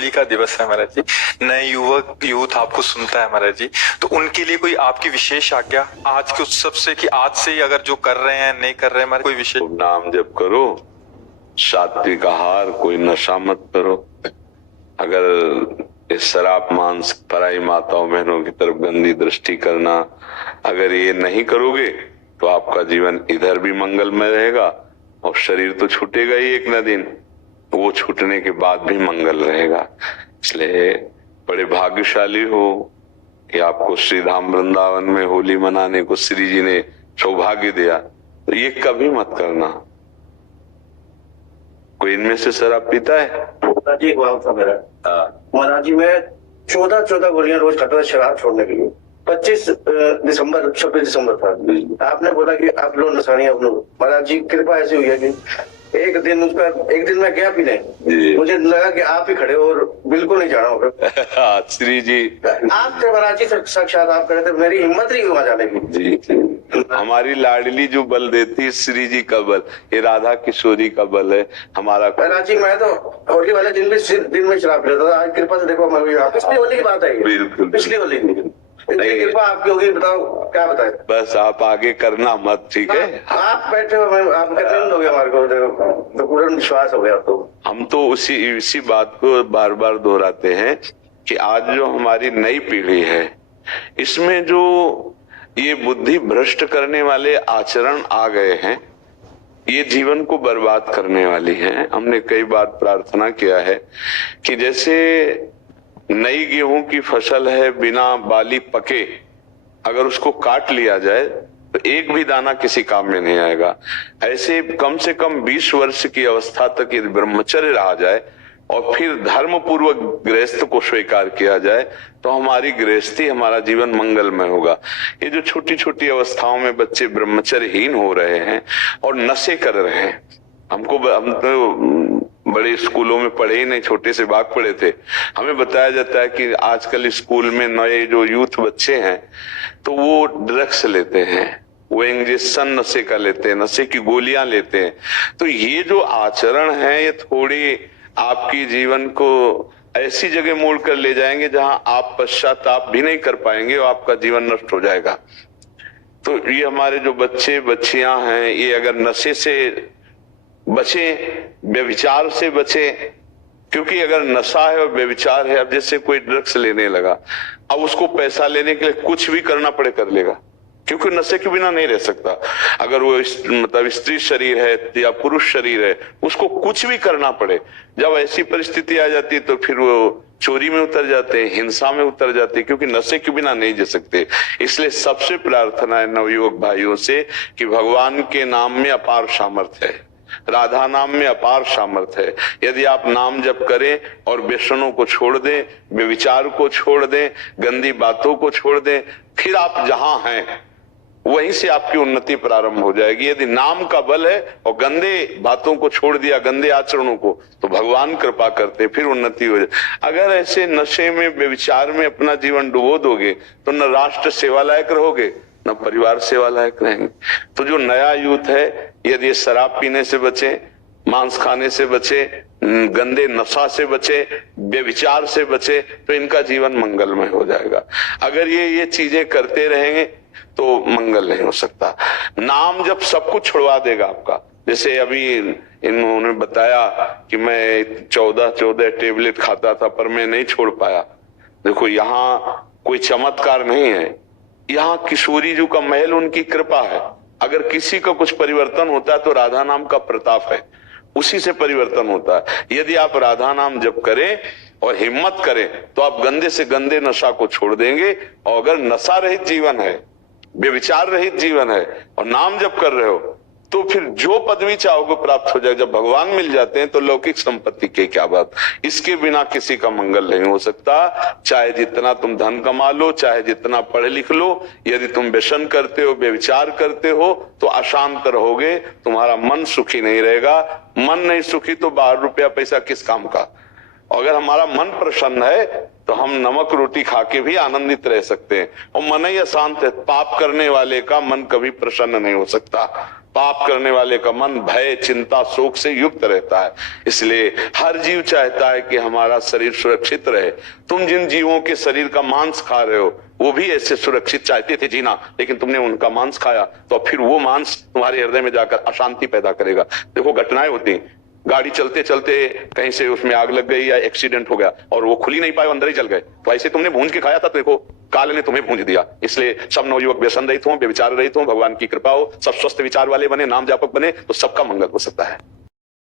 होली का दिवस है महाराज जी, नए यूथ आपको सुनता है महाराज जी, तो उनके लिए कोई आपकी विशेष आज्ञा आज के उत्सव से, कि आज से ही अगर जो कर रहे हैं नहीं कर रहे हैं महाराज, कोई विशेष? नाम जप करो, सात्विक आहार, कोई नशा मत करो। अगर इस शराब मांस, पराई माताओं बहनों की तरफ गंदी दृष्टि करना, अगर ये नहीं करोगे तो आपका जीवन इधर भी मंगलमय रहेगा और शरीर तो छूटेगा ही एक न दिन, वो छूटने के बाद भी मंगल रहेगा। इसलिए बड़े भाग्यशाली हो कि आपको श्री धाम वृंदावन में होली मनाने को श्री जी ने सौभाग्य दिया। तो ये कभी मत करना। कोई इनमें से शराब पीता है? जी महाराज जी, मैं 14 गोलियां रोज खाता था शराब छोड़ने के लिए। 26 दिसंबर था। आपने बोला कि आप लोग नसानी, आप लोग, महाराज जी कृपा ऐसी हुई है कि एक दिन मैं गया भी नहीं, मुझे लगा कि आप ही खड़े हो और बिल्कुल नहीं जाना होगा। श्री जी आप थे महाराज जी, साक्षात आप खड़े थे, मेरी हिम्मत नहीं वहां जाने की। जी, हमारी लाडली जो बल देती, श्री जी का बल, ये राधा किशोरी का बल है हमारा। महाराज जी मैं तो होली वाले दिन में शराब पीता था, आज कृपा से देखो मैं पिछली होली की बात है, बिल्कुल पिछली होली की कृपा आपकी होगी। बताओ क्या बताए? बस आप आगे करना मत, ठीक है? आप बैठे हो, आप कहते हो गया हमारे को, तो पूरा विश्वास हो गया। तो हम तो इसी बात को बार बार दोहराते हैं कि आज जो हमारी नई पीढ़ी है, इसमें जो ये बुद्धि भ्रष्ट करने वाले आचरण आ गए हैं, ये जीवन को बर्बाद करने वाली हैं। हमने कई बार प्रार्थना किया है कि जैसे नई गेहूं की फसल है, बिना बाली पके अगर उसको काट लिया जाए तो एक भी दाना किसी काम में नहीं आएगा। ऐसे कम से कम 20 वर्ष की अवस्था तक यदि ब्रह्मचर्य रहा जाए और फिर धर्म पूर्वक गृहस्थ को स्वीकार किया जाए तो हमारी गृहस्थी, हमारा जीवन मंगलमय होगा। ये जो छोटी छोटी अवस्थाओं में बच्चे ब्रह्मचर्यहीन हो रहे हैं और नशे कर रहे हैं, हम तो बड़े स्कूलों में पढ़े ही नहीं, छोटे से भाग पढ़े थे। हमें बताया जाता है कि आजकल स्कूल में नए जो यूथ बच्चे हैं तो वो ड्रग्स लेते हैं, वो इंजेक्शन नशे का लेते हैं, नशे की गोलियां लेते हैं। तो ये जो आचरण है, ये थोड़ी आपकी जीवन को ऐसी जगह मोड़ कर ले जाएंगे जहां आप पश्चाताप भी नहीं कर पाएंगे और आपका जीवन नष्ट हो जाएगा। तो ये हमारे जो बच्चे बच्चियां हैं, ये अगर नशे से बचे, व्यभिचार से बचे, क्योंकि अगर नशा है और व्यभिचार है, अब जैसे कोई ड्रग्स लेने लगा, अब उसको पैसा लेने के लिए कुछ भी करना पड़े कर लेगा, क्योंकि नशे के बिना नहीं रह सकता। अगर वो मतलब स्त्री शरीर है या पुरुष शरीर है, उसको कुछ भी करना पड़े। जब ऐसी परिस्थिति आ जाती है तो फिर वो चोरी में उतर जाते हैं, हिंसा में उतर जाते हैं, क्योंकि नशे के बिना नहीं जी सकते। इसलिए सबसे प्रार्थना है नवयुवक भाइयों से कि भगवान के नाम में अपार सामर्थ्य है, राधा नाम में अपार सामर्थ्य है। यदि आप नाम जप करें और व्यसनों को छोड़ दें, व्यभिचार को छोड़ दें, गंदी बातों को छोड़ दें, फिर आप जहां हैं वहीं से आपकी उन्नति प्रारंभ हो जाएगी। यदि नाम का बल है और गंदे बातों को छोड़ दिया, गंदे आचरणों को, तो भगवान कृपा करते, फिर उन्नति हो जाए। अगर ऐसे नशे में, व्यभिचार में अपना जीवन डुबो दोगे तो न राष्ट्र सेवा लायक रहोगे, न परिवार सेवा लायक रहेंगे। तो जो नया यूथ है, यदि शराब पीने से बचे, मांस खाने से बचे, गंदे नशा से बचे, व्यभिचार से बचे, तो इनका जीवन मंगलमय हो जाएगा। अगर ये चीजें करते रहेंगे तो मंगल नहीं हो सकता। नाम जब सब कुछ छुड़वा देगा आपका। जैसे अभी इन्होंने बताया कि मैं 14 टेबलेट खाता था पर मैं नहीं छोड़ पाया। देखो, यहाँ कोई चमत्कार नहीं है, यहाँ किशोरी जी का महल, उनकी कृपा है। अगर किसी का कुछ परिवर्तन होता है तो राधा नाम का प्रताप है, उसी से परिवर्तन होता है। यदि आप राधा नाम जप करें और हिम्मत करें तो आप गंदे से गंदे नशा को छोड़ देंगे। और अगर नशा रहित जीवन है, व्यभिचार रहित जीवन है और नाम जप कर रहे हो, तो फिर जो पदवी चाहोगे प्राप्त हो जाएगा। जब भगवान मिल जाते हैं तो लौकिक संपत्ति की क्या बात। इसके बिना किसी का मंगल नहीं हो सकता। चाहे जितना तुम धन कमा लो, चाहे जितना पढ़ लिख लो, यदि तुम व्यसन करते हो, व्यभिचार करते हो, तो अशांत रहोगे, तुम्हारा मन सुखी नहीं रहेगा। मन नहीं सुखी तो बाहर रुपया पैसा किस काम का। अगर हमारा मन प्रसन्न है तो हम नमक रोटी खा के भी आनंदित रह सकते हैं। और मन ही अशांत है, पाप करने वाले का मन कभी प्रसन्न नहीं हो सकता। पाप करने वाले का मन भय, चिंता, शोक से युक्त रहता है। इसलिए हर जीव चाहता है कि हमारा शरीर सुरक्षित रहे। तुम जिन जीवों के शरीर का मांस खा रहे हो वो भी ऐसे सुरक्षित चाहते थे जीना, लेकिन तुमने उनका मांस खाया तो फिर वो मांस तुम्हारे हृदय में जाकर अशांति पैदा करेगा। देखो घटनाएं होती हैं, गाड़ी चलते चलते कहीं से उसमें आग लग गई या एक्सीडेंट हो गया और वो खुल ही नहीं पाए, अंदर ही जल गए। तो ऐसे तुमने भूंज के खाया था तो देखो काल ने तुम्हें भूंज दिया। इसलिए सब नवयुवक व्यसन रहित हो, व्यभिचार रहित हो, भगवान की कृपा हो, सब स्वस्थ विचार वाले बने, नाम जापक बने तो सबका मंगल हो सकता है।